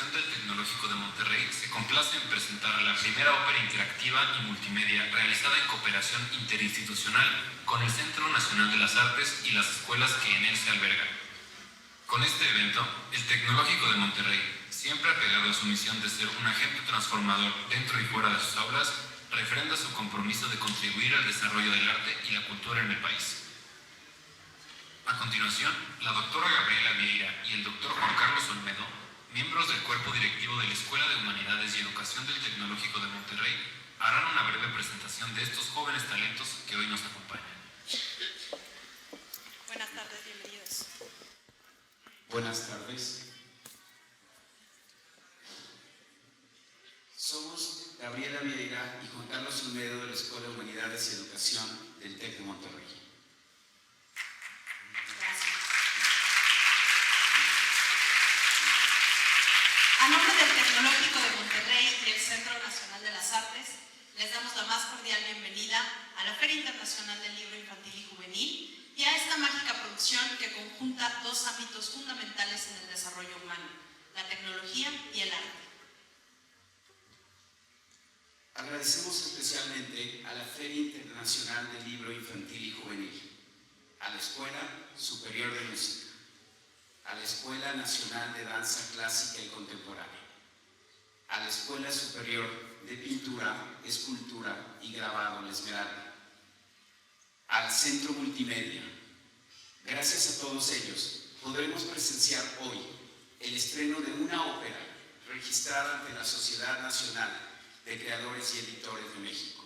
Administración del Tecnológico de Monterrey se complace en presentar la primera ópera interactiva y multimedia realizada en cooperación interinstitucional con el Centro Nacional de las Artes y las escuelas que en él se albergan. Con este evento, el Tecnológico de Monterrey, siempre apegado a su misión de ser un agente transformador dentro y fuera de sus aulas, refrenda su compromiso de contribuir al desarrollo del arte y la cultura en el país. A continuación, la doctora Gabriela Vieira y el doctor Juan Carlos Olmedo, miembros del cuerpo directivo de la Escuela de Humanidades y Educación del Tecnológico de Monterrey, harán una breve presentación de estos jóvenes talentos que hoy nos acompañan. Buenas tardes, bienvenidos. Buenas tardes. Somos Gabriela Vieira y Juan Carlos Olmedo de la Escuela de Humanidades y Educación del TEC de Monterrey. A nombre del Tecnológico de Monterrey y el Centro Nacional de las Artes, les damos la más cordial bienvenida a la Feria Internacional del Libro Infantil y Juvenil y a esta mágica producción que conjunta dos ámbitos fundamentales en el desarrollo humano, la tecnología y el arte. Agradecemos especialmente a la Feria Internacional del Libro Infantil y Juvenil, a la Escuela Superior de Música, a la Escuela Nacional de Danza Clásica y Contemporánea, a la Escuela Superior de Pintura, Escultura y Grabado La Esmeralda, al Centro Multimedia. Gracias a todos ellos, podremos presenciar hoy el estreno de una ópera registrada ante la Sociedad Nacional de Creadores y Editores de México,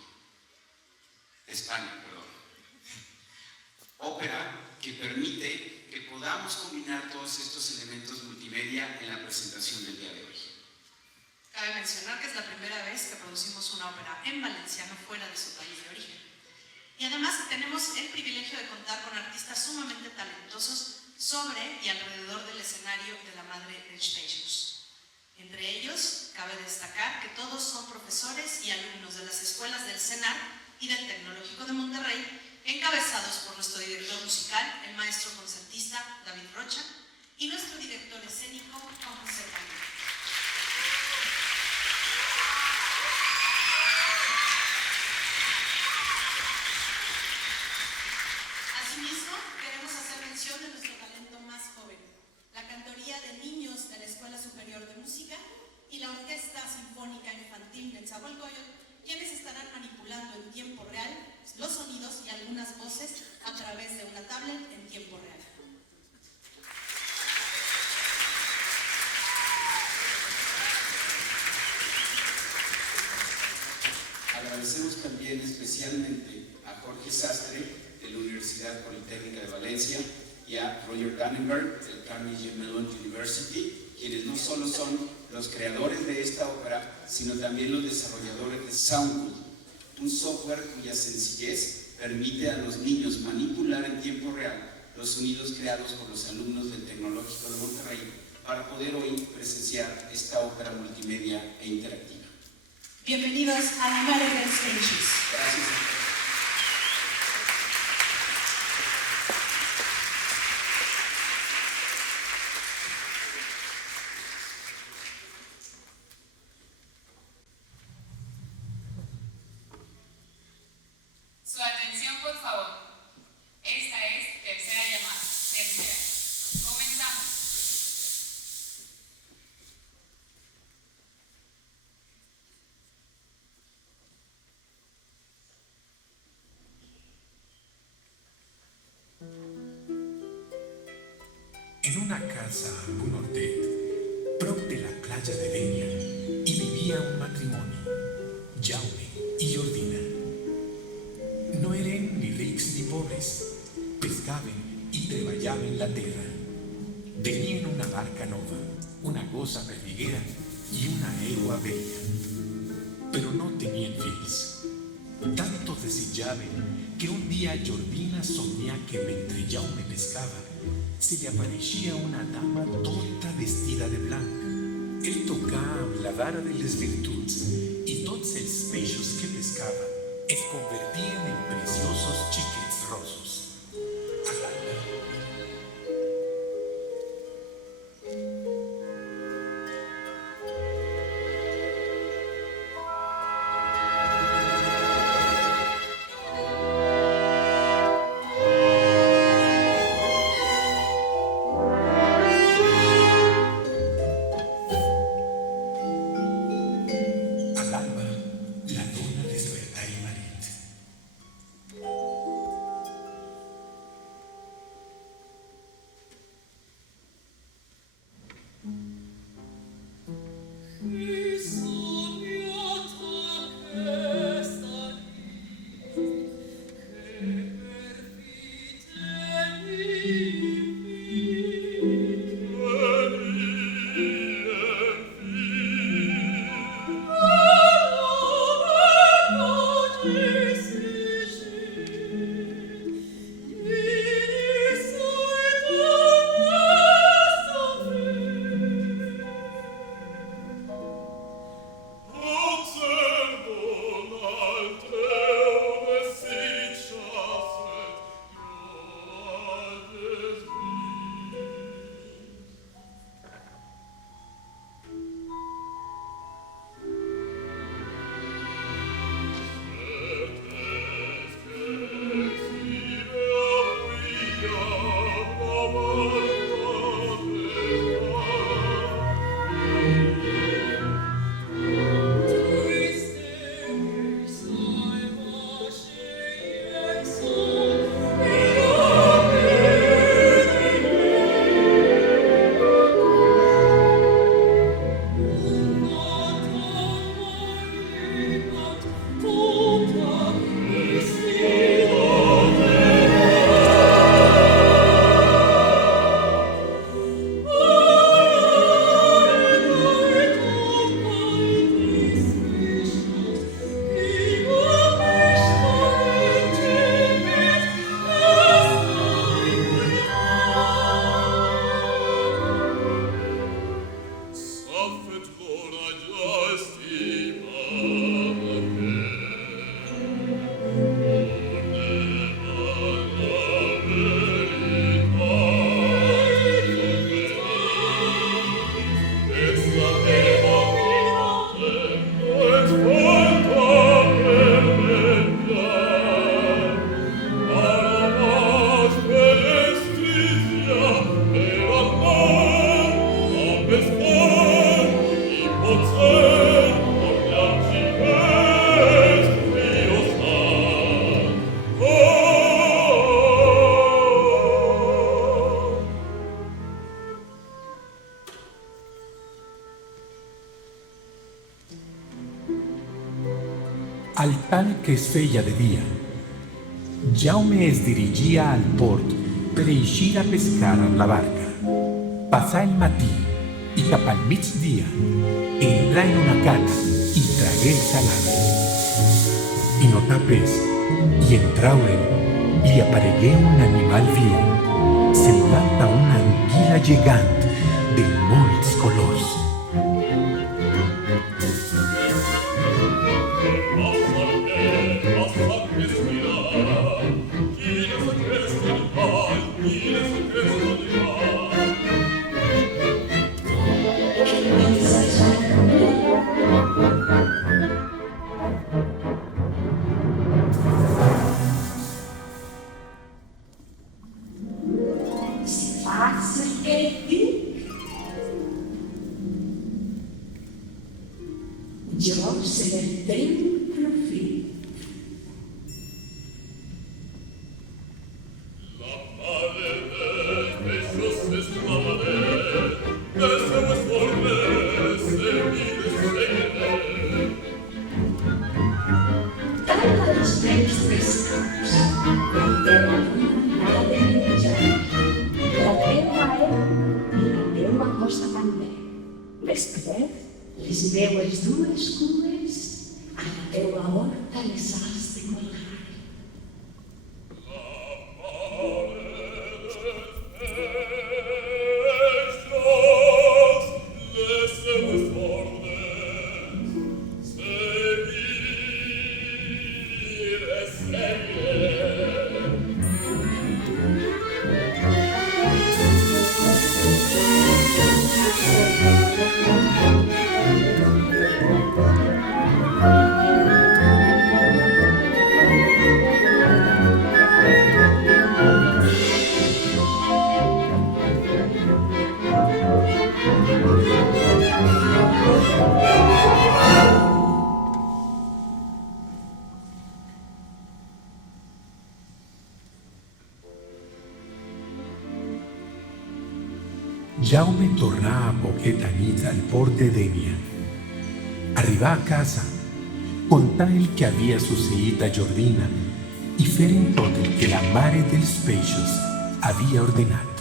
de España, perdón. Ópera que permite que podamos combinar todos estos elementos multimedia en la presentación del día de hoy. Cabe mencionar que es la primera vez que producimos una ópera en valenciano fuera de su país de origen. Y además tenemos el privilegio de contar con artistas sumamente talentosos sobre y alrededor del escenario de la Madre de Stechus. Entre ellos, cabe destacar que todos son profesores y alumnos de las escuelas del CENAR y del Tecnológico de Monterrey, encabezados por nuestro director musical, el maestro concertista David Rocha, y nuestro director escénico, Juan José Caña. Asimismo, queremos hacer mención de nuestro talento más joven, la cantoría de niños de la Escuela Superior de Música y la Orquesta Sinfónica Infantil Nezahualcóyotl, quienes estarán manipulando en tiempo real los sonidos y algunas voces a través de una tablet en tiempo real. Agradecemos también especialmente a Jorge Sastre de la Universidad Politécnica de Valencia y a Roger Dannenberg del Carnegie Mellon University, quienes no solo son los creadores de esta ópera, sino también los desarrolladores de SoundCool, un software cuya sencillez permite a los niños manipular en tiempo real los sonidos creados por los alumnos del Tecnológico de Monterrey para poder hoy presenciar esta ópera multimedia e interactiva. Bienvenidos a la Madre de Stechus. Gracias. Su atención, por favor. Esta es tercera llamada. Tercera. Comenzamos. En una casa a Bunortet, prop de la playa de Denia, y vivia un matrimonio, Jaume i Jordina. No eren ni rics ni pobres, pescaven i treballaven la terra. Tenien una barca nova, una gossa perdiguera i una egua bella. Però no tenien fills. Tanto desitjaven que un dia Jordina soñà que mentre Jaume pescava se li apareixia una dama tota vestida de blanc. Ell tocava amb la vara de les virtuts i tots els peixos que pescava es convertien en preciosos xiquets rossos. Al tal que es feia de dia, Jaume es dirigia al port per eixir a pescar amb la barca. Passà el matí i cap al migdia entrà en una cala i tragué el salada. I notà pes, i en traure'l li aparegué un animal viu, semblant a una anguila gegant de molts colors. Jo seré el teu profit. Tanca els peus pescats, de la lluna ha de menjar. La teua i la teua costa també. Després, les meues dues cues a la teua horta les has de colgar. Jaume tornà a poqueta nit al port de Dénia. Arribà a casa, contant el que havia succeït a Jordina i feren tot el que la mare dels peixos havia ordenat.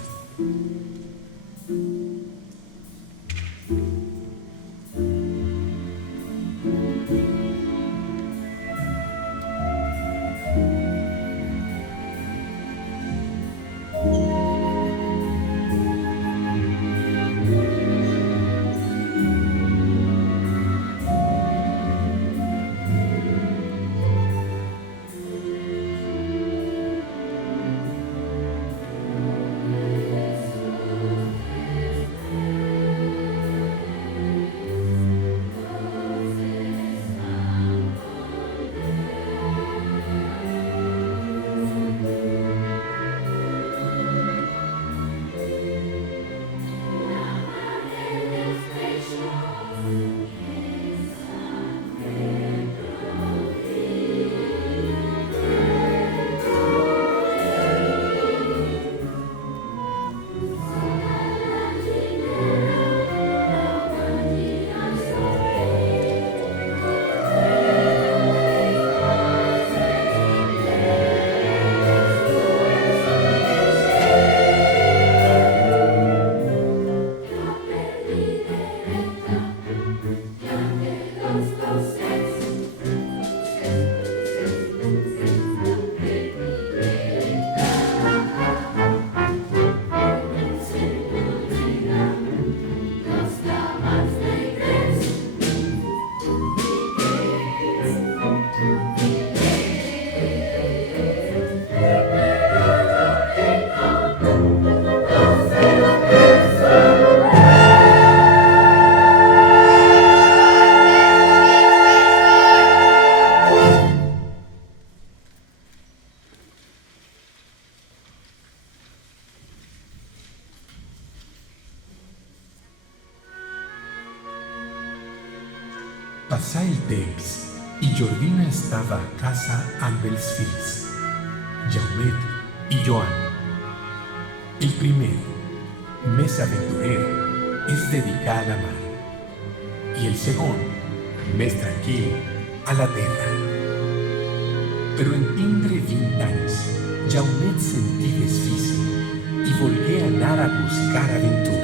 Passà el temps i Jordina estava a casa amb els fills, Jaumet i Joan. El primer, més aventurer, es dedicà a la mar, i el segon, més tranquil, a la terra. Però en tindre 20 anys, Jaumet sentí desfici i volgué anar a buscar aventures.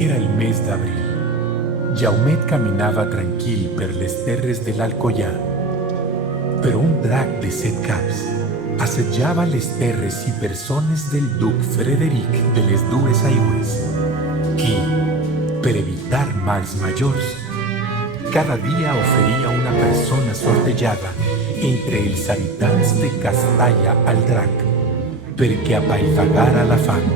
Era el mes d'abril. Jaumet caminava tranquil per les terres de l'Alcoià, però un drac de 7 caps assetjava les terres i persones del duc Frederic de les Dues Aigües, qui, per evitar mals majors, cada dia oferia una persona sortejada entre els habitants de Castalla al drac perquè apaivagara la fam.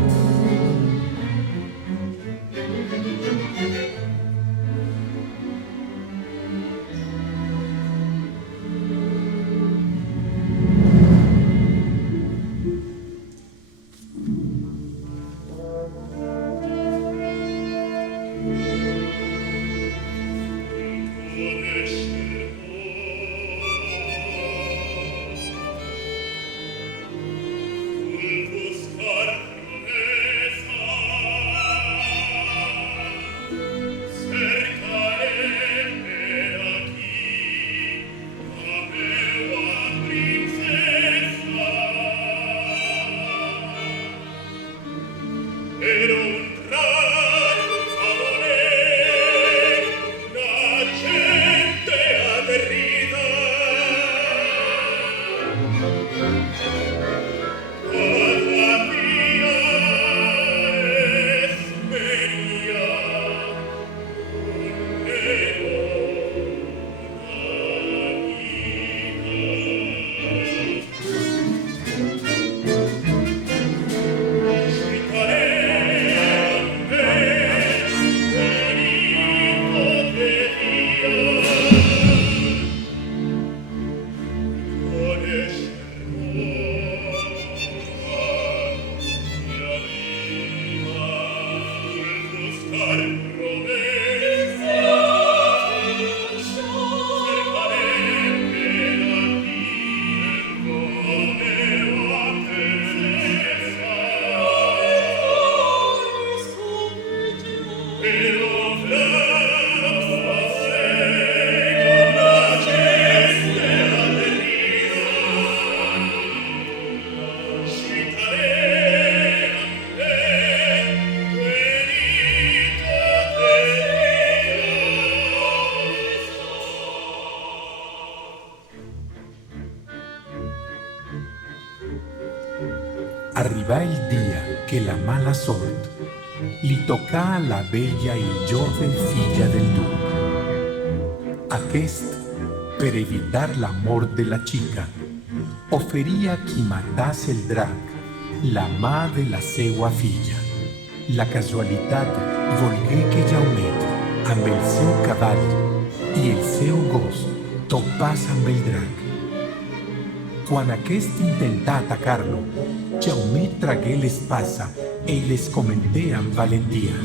Arriba el dia que la mala sort li tocà a la bella i jove filla del duc. Aquest, per evitar la mort de la xica, oferia qui matàs el drac la mà de la seua filla. La casualitat volgué que Jaumet, amb el seu cavall i el seu gos, topàs amb el drac. Quan aquest intentà atacar-lo, Jaumet tragué l'espasa i les comenté amb valentia.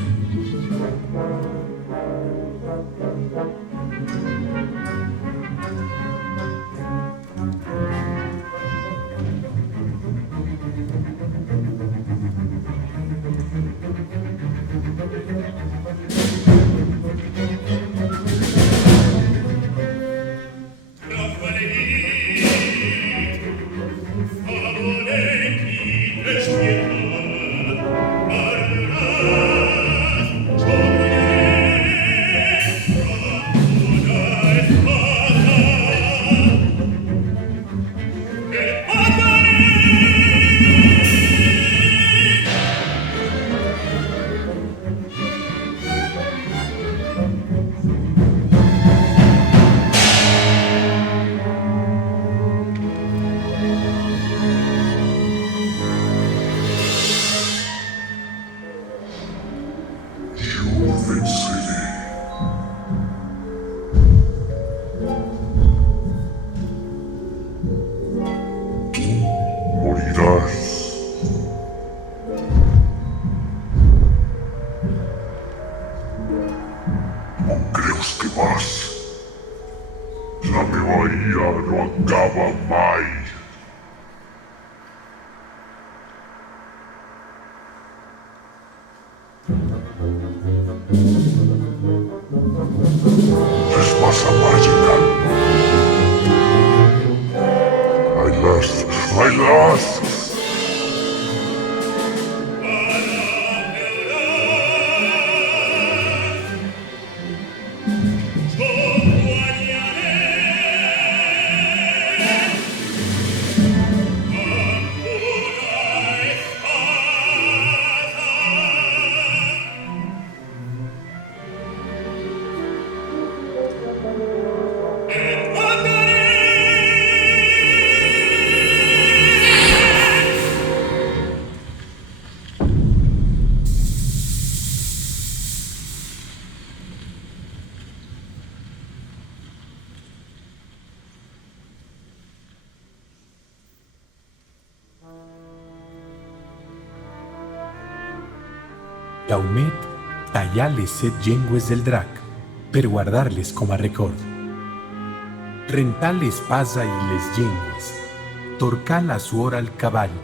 Jaumet tallà les 7 llengües del drac per guardar-les com a record. Rentà l'espasa i les llengües, torcà la suor al cavall,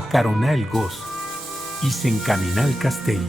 acaronà el gos i s'encaminà al castell.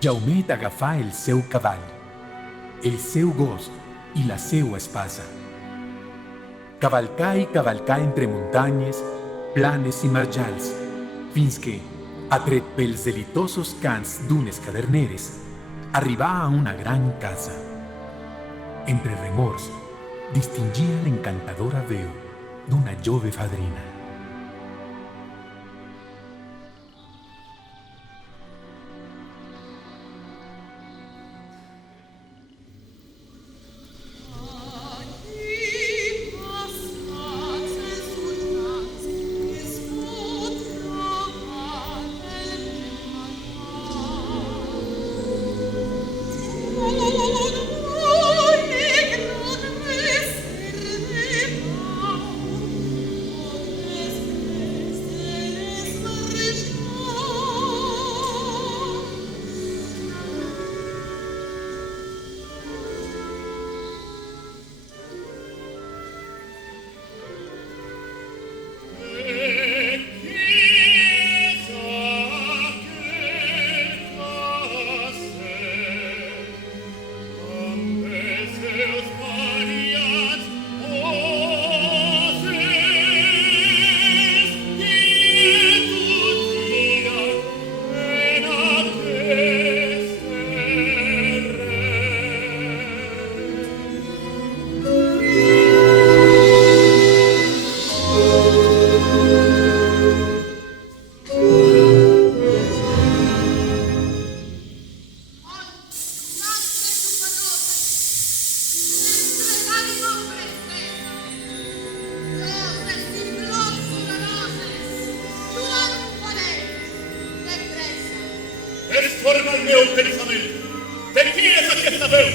Jaumet agafà el seu cavall, el seu gos i la seua espasa. Cavalcà entre muntanyes, planes i marjals, fins que, atret pels delitosos cants d'unes caderneres, arribà a una gran casa. Entre remors, distingia l'encantadora veu d'una jove fadrina. Torna al meu pensament. Per qui és aquesta veu?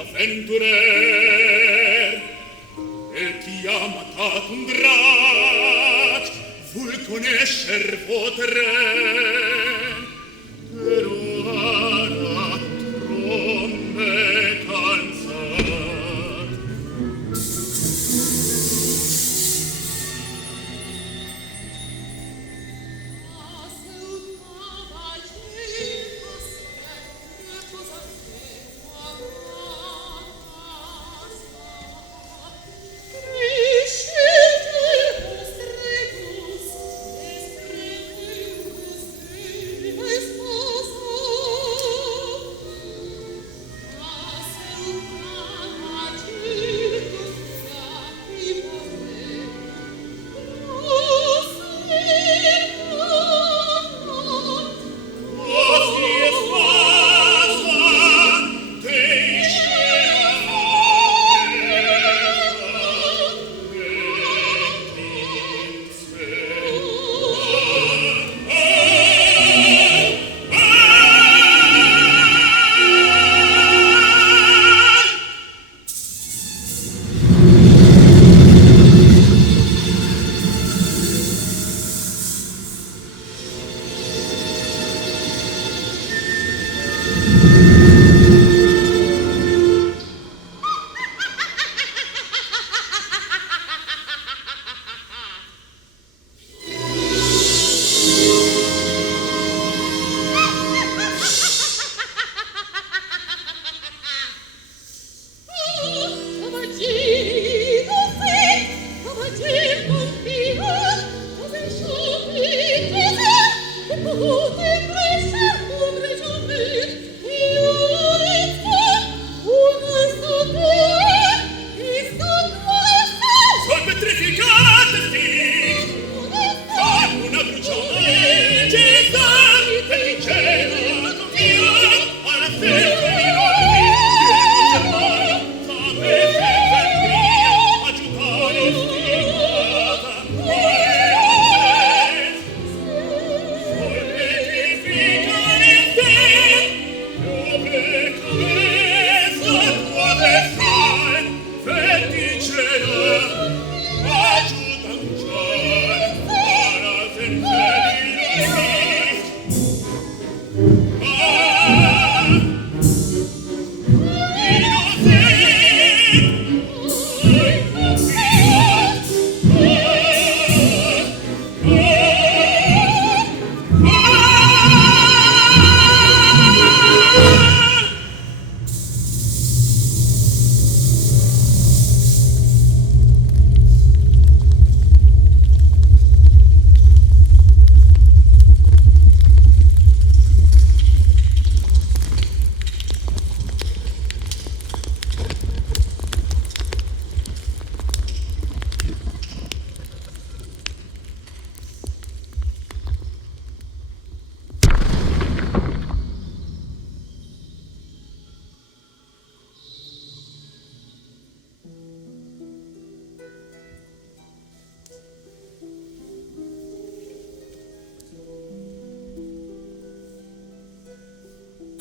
Aventurer, el qui ha matat un drac, vull conèixer fotren, però ara trom m'he cansat. Thank you.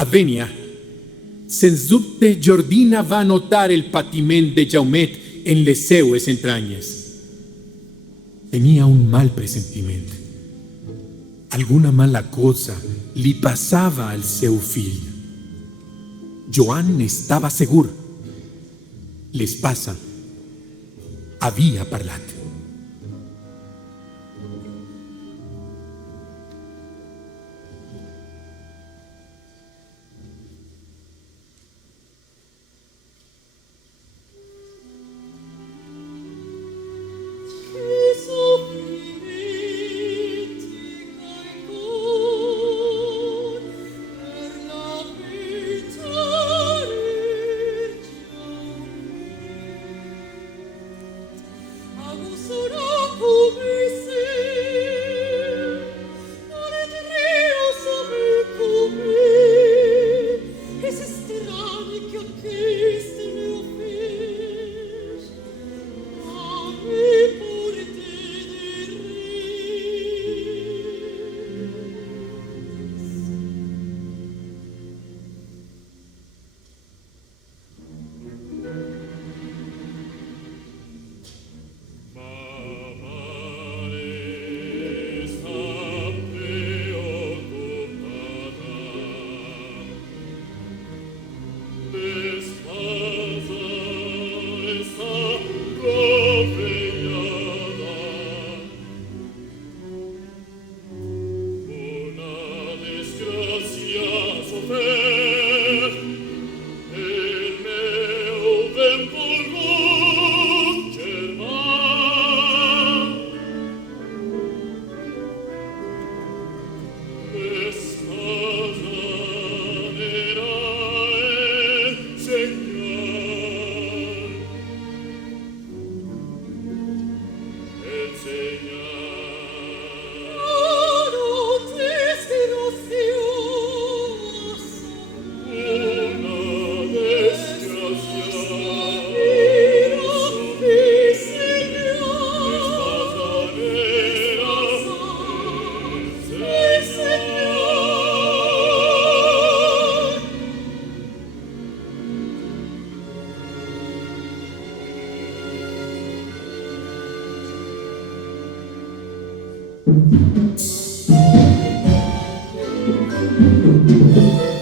venia. Sens dubte, Jordina va notar el patiment de Jaumet en les seues entranyes. Tenia un mal presentiment. Alguna mala cosa li passava al seu fill. Joan estava segur. L'espasa havia parlat.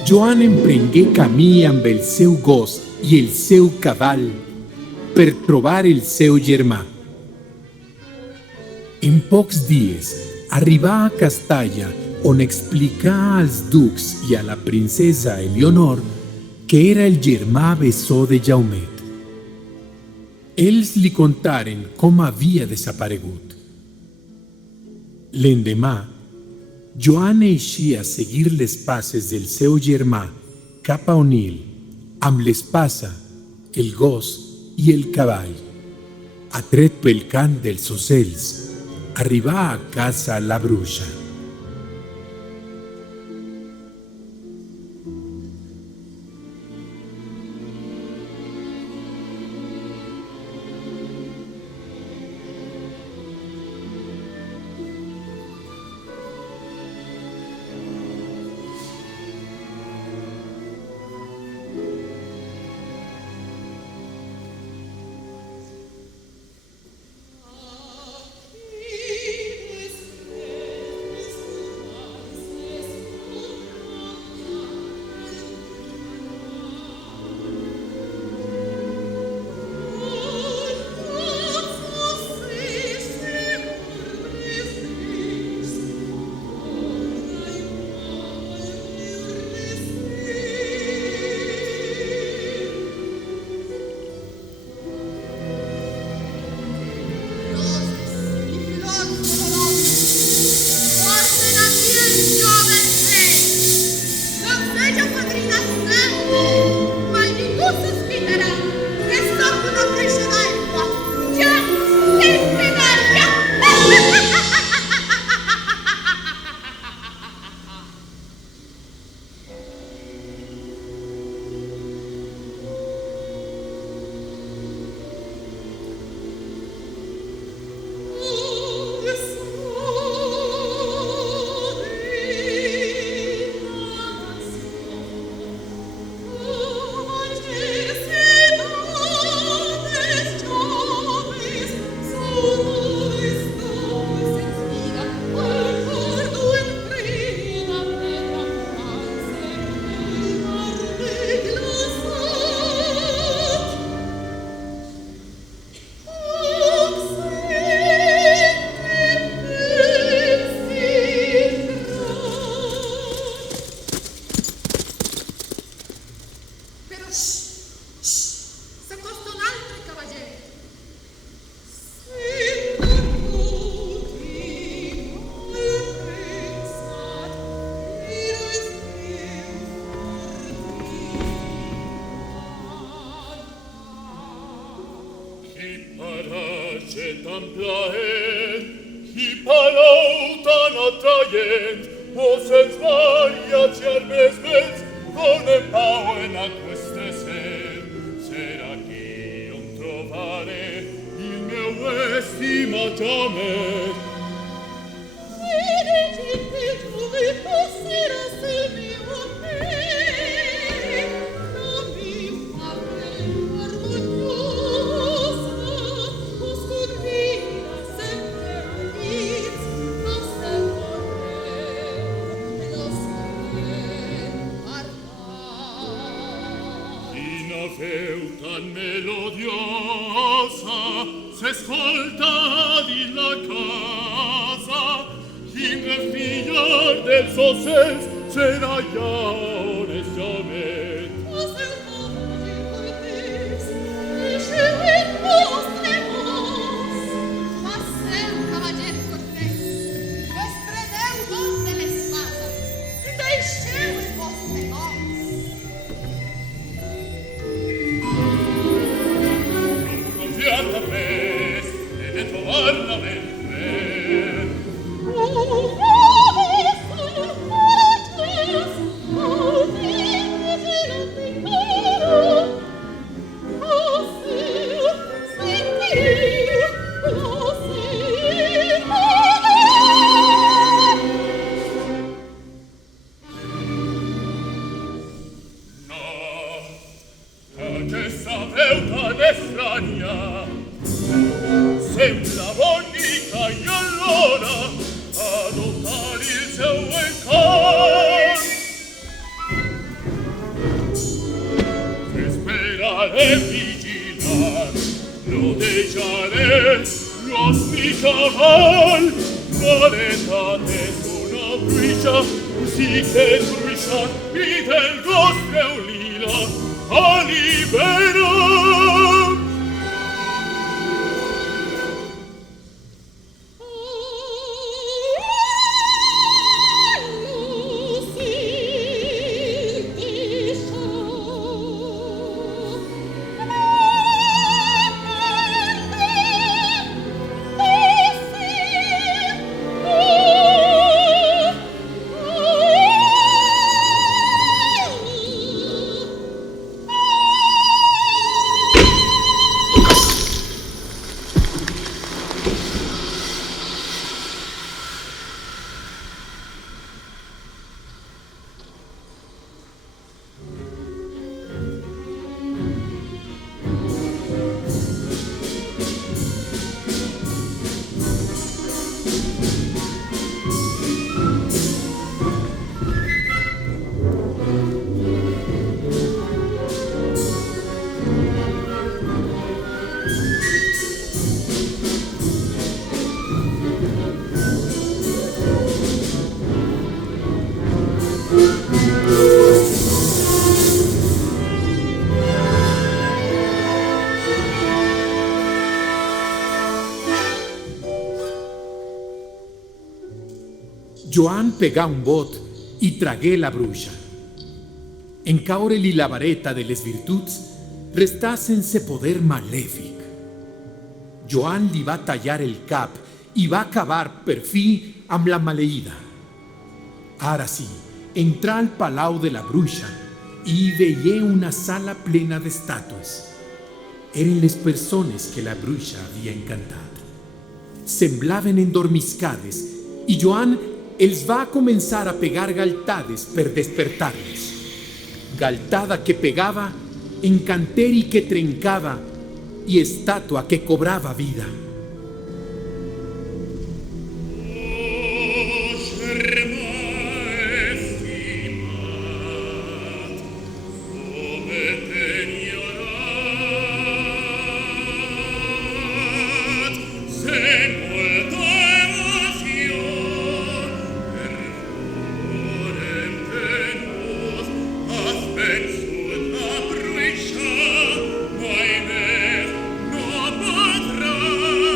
Joan emprengué camí amb el seu gos i el seu cavall per trobar el seu germà. En pocs dies arribà a Castalla, on explicà als ducs i a la princesa Elionor que era el germà bessó de Jaumet. Ells li contaren com havia desaparegut. L'endemà, Joan eixí a seguir les passes del seu germà cap a Onil, amb l'espasa, el gos i el cavall. Atret pel cant dels ocells, arribà a casa la bruixa. Arace tan plaent, hi palau tan atraient, voces variats i armes vents, donem pau en aquesta ser. Serà qui on trovare il meu estimat amet. Veu tan melodiosa s'escolta din la casa, in refillar dels ocells serà ja honestament. Sembra bonica i allora adoptar il seu encant. Esperare vigilar, no deixaré los mi cabal. L'etat és una bruixa, sí que és bruixa, i del gos treu lila, allibera. Joan pegà un bot i tragué la bruixa. En caure-li la vareta de les virtuts, restà sense poder malèfic. Joan li va tallar el cap i va acabar per fi amb la maleïda. Ara sí, entrà al palau de la bruixa i veié una sala plena d'estàtues. Eren les persones que la bruixa havia encantat. Semblaven endormiscades i Joan els va començar a pegar galtades per despertar-les. Galtada que pegava, encanteri que trencava i estàtua que cobrava vida. No podrà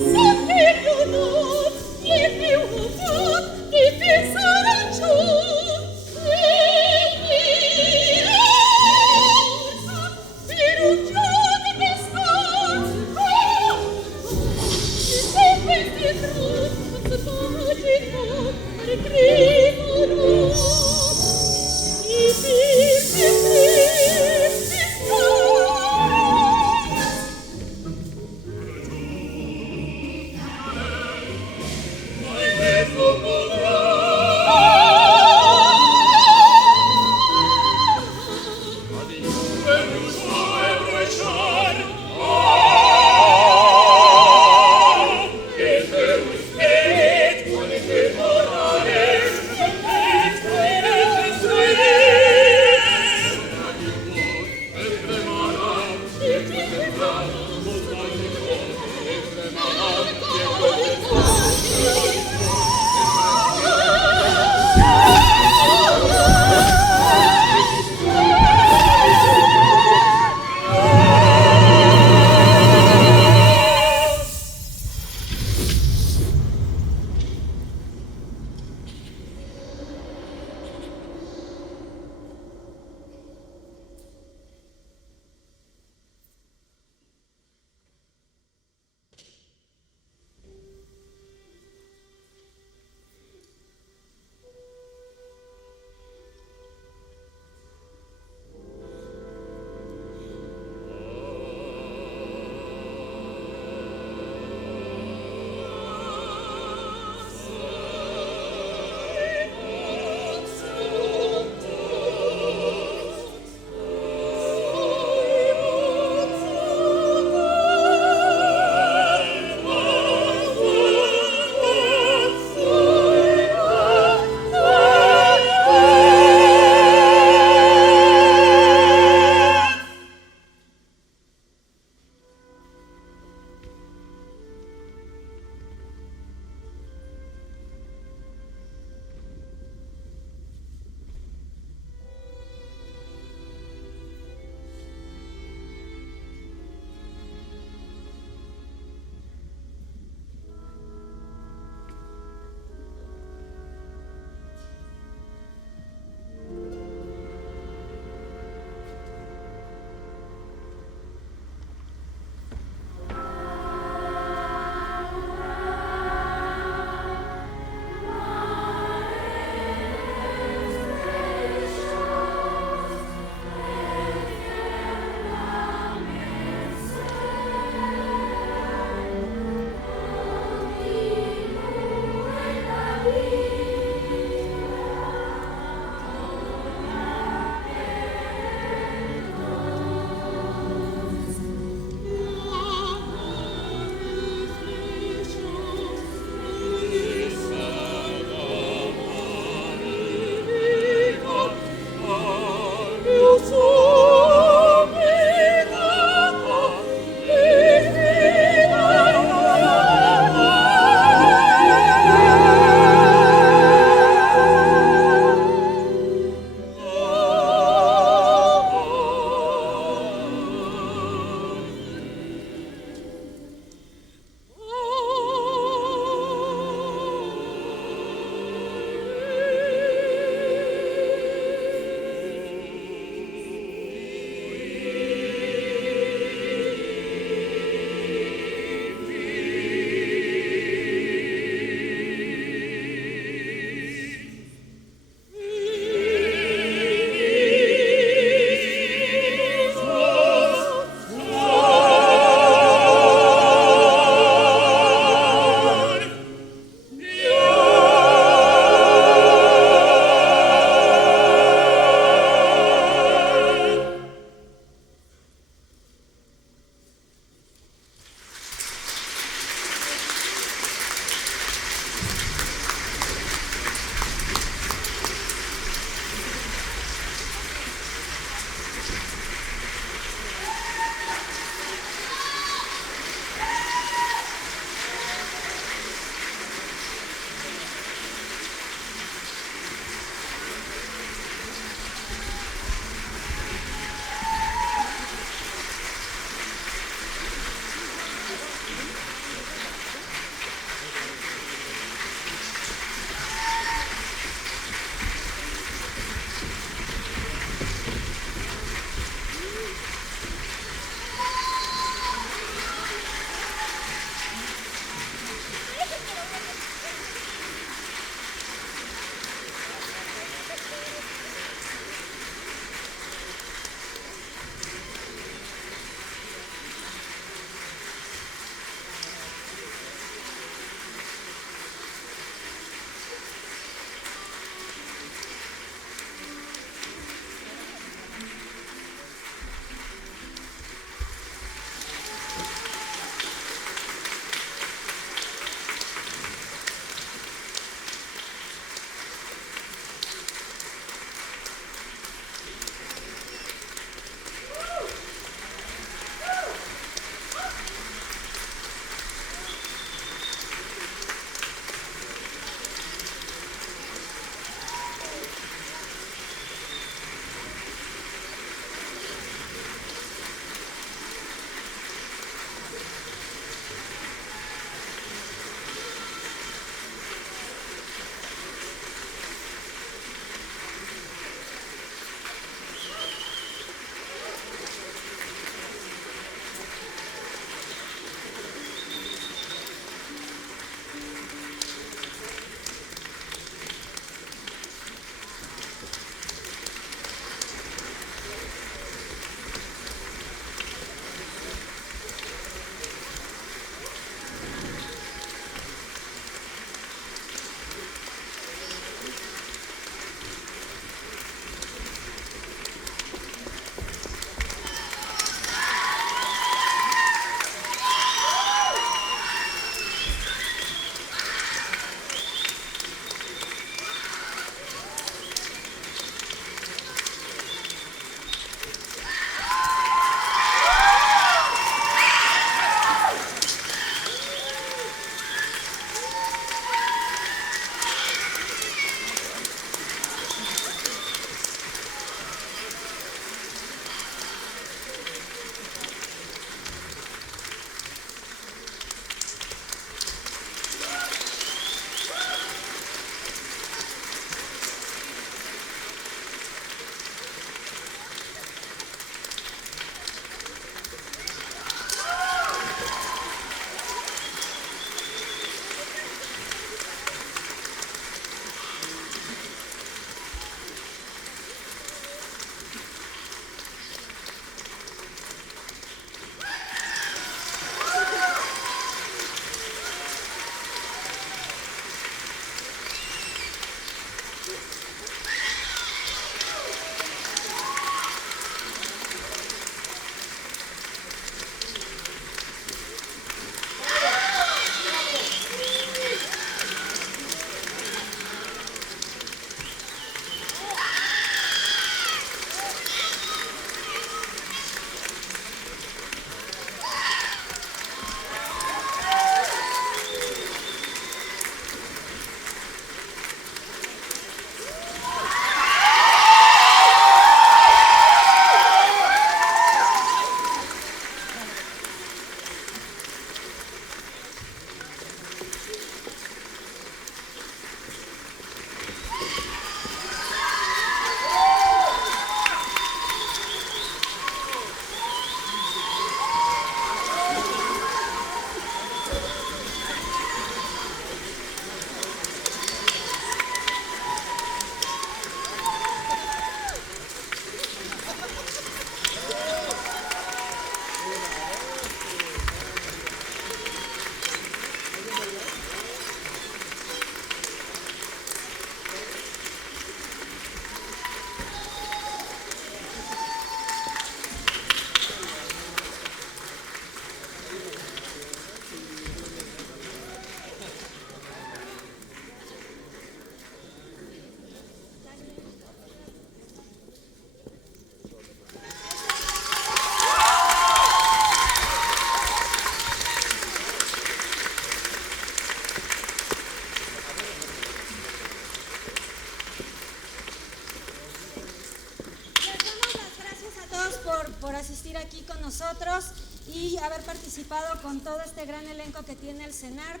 y haber participado con todo este gran elenco que tiene el CENART.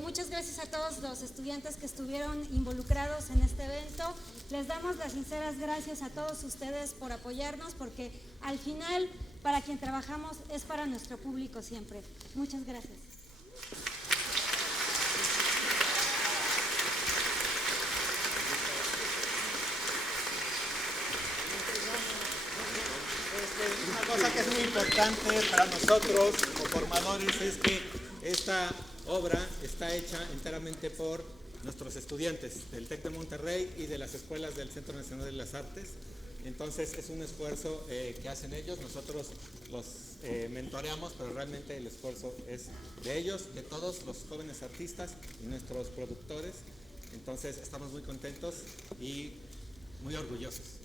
Muchas gracias a todos los estudiantes que estuvieron involucrados en este evento. Les damos las sinceras gracias a todos ustedes por apoyarnos, porque al final, para quien trabajamos es para nuestro público siempre. Muchas gracias. Una cosa que es muy importante para nosotros como formadores es que esta obra está hecha enteramente por nuestros estudiantes del TEC de Monterrey y de las escuelas del Centro Nacional de las Artes. Entonces es un esfuerzo que hacen ellos, nosotros los mentoreamos, pero realmente el esfuerzo es de ellos, de todos los jóvenes artistas y nuestros productores. Entonces estamos muy contentos y muy orgullosos.